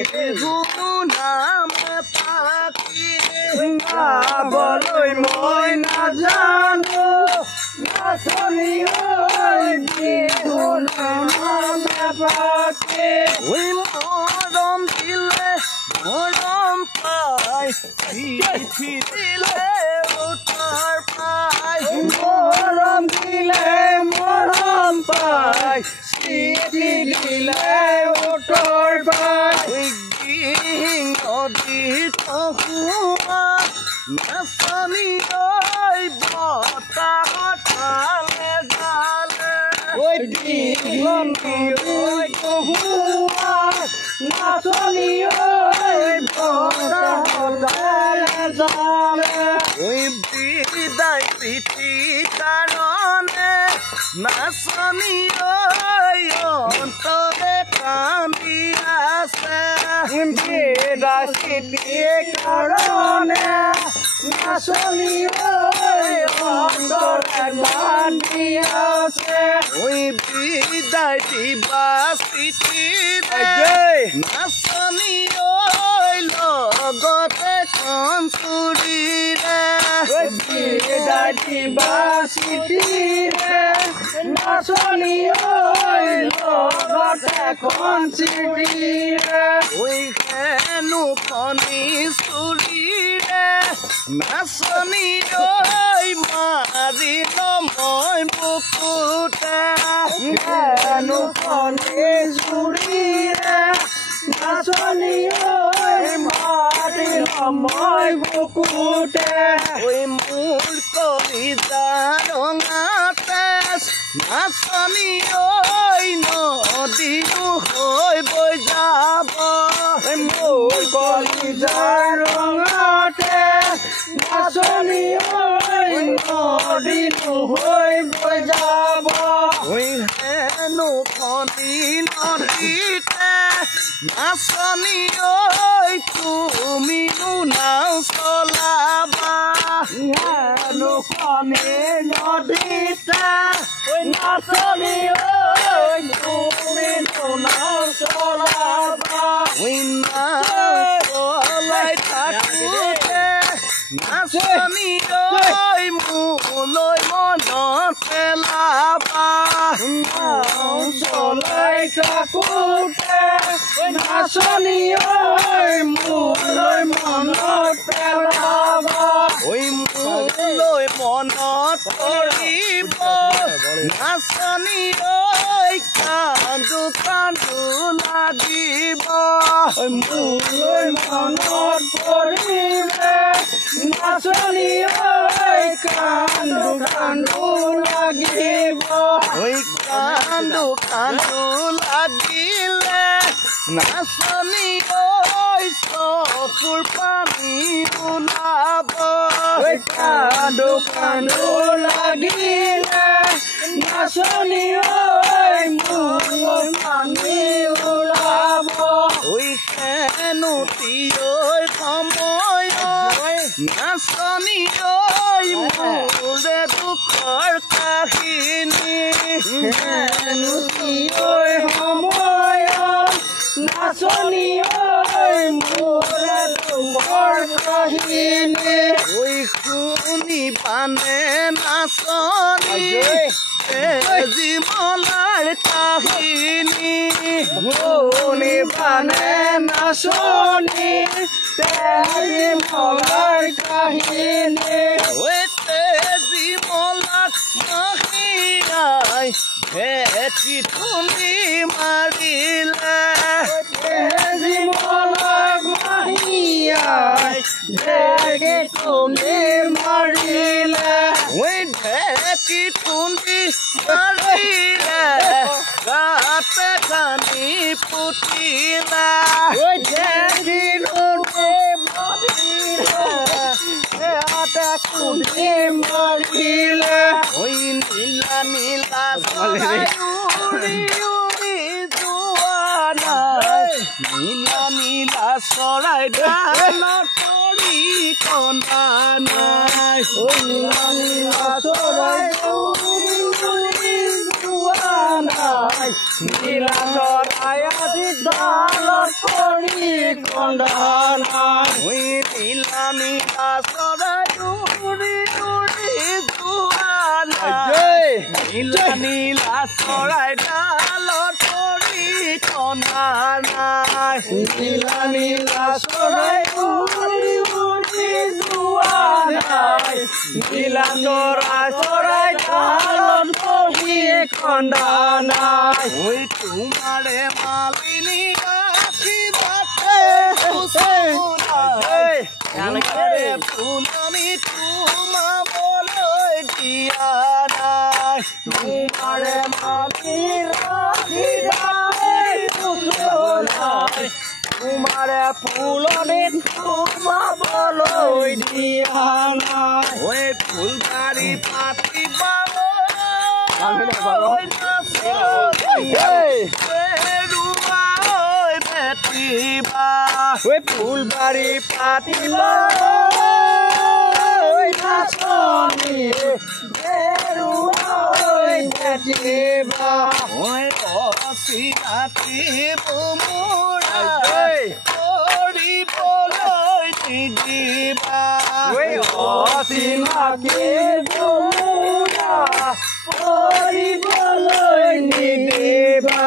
কোনো নাম পাখি গাবলৈ মই নাজানো নাচনি বিহু নাম পাখি মৰম দিলে মৰম পাই চিঠি দিলে উত্তৰ পাই মৰম দিলে মৰম পাই চিঠি দিলে উত্তৰ পাই নদীত সোমাত নাচনি বতাহত ঠালে জালে নাচনি বিদায় প্ৰীতি কাৰণে নাচনি অন্তৰে কান্দি আছে বিদায় প্ৰীতিৰ কাৰণে নাচনি অন্তৰে কান্দি আছে বিদায় দিবা চিঠিৰে নাচনি লগতে কনচুৰিৰে বিদায় দিবা চিঠিৰে নাচনি লগতে কনচুৰিৰে হেনো খনি চুৰিৰে নাচনি মাৰিল মই বুকুতে হেনো খনি চুৰিৰে নাচনি মাৰিল মই বুকুতে মোৰ কলিজা ৰঙা তেজ নাচনি নদীও হৈ বৈ যাব মোৰ কলিজা ৰঙা তেজ নাচনি নদীও হৈ বৈ যাব হেনো খনি নদীতে নাচনি তুমিও নাও চলাবা হেনো খনি নদীতে নাচনি তুমিও নাও চলাবা চলাই থাকোঁতে নাচনি মোলৈ মনত পেলাবা চলাই থাকোঁতে নাচনি মোলৈ মনত পেলাবা মোলৈ মনত পৰিব নাচনি কান্দো কান্দো লাগিব মোলৈ মনত পৰিলে নাচনি কান্দো কান্দো লাগিব কান্দো কান্দো লাগিলে নাচনি চকুৰ পানী ওলাব কান্দো কান্দো লাগিলে নাচনি মোৰ পানী ওলাব হেনো তিয়ৈ সময়ত নাচনি মোৰে দুখৰ কাহিনী হেনো তিয়ৈ সময়ত নাচনি মোৰে দুখৰ কাহিনী শুনি পানে নাচনি জীৱনৰ কাহিনী শুনি পানে নাচনি জীৱনৰ কাহিনী জীৱনত মহিয়াই ভেটি তুমি মাৰিলে জীৱনত মহিয়াই ভেটি তুমি মাৰিলে ভেটি তুমি মাৰিলে গাতে কানি পুতিলে কুনি মাৰিলে নীলা নীলা চৰাই উৰি উৰি যোৱা নাই নীলা নীলা চৰাই ডালত পৰি কন্দা নাই নীলা নীলা চৰাই উৰি উৰি যোৱা নাই নীলা চৰাই ডালত পৰি কন্দনা নীলা নীলা চৰাই উৰি উৰি যোৱা নাই নীলা নীলা চৰাই ডালত পৰি কন্দনা নীলা নীলা চৰাই উৰি উৰি যোৱা নাই নীলা চৰাই ডালত পৰি কন্দনা তোমাৰে মালিনী ফুলনি তোমাবলৈ দিয়া নাই তোমাৰে তোমাৰে ফুলনিত সোমাবলৈ দিয়া নাই ফুলবাৰী পাতিব ফুলবাৰী পাতিব কৰিবলৈ নিদিবা কৰিবলৈ নিদিবা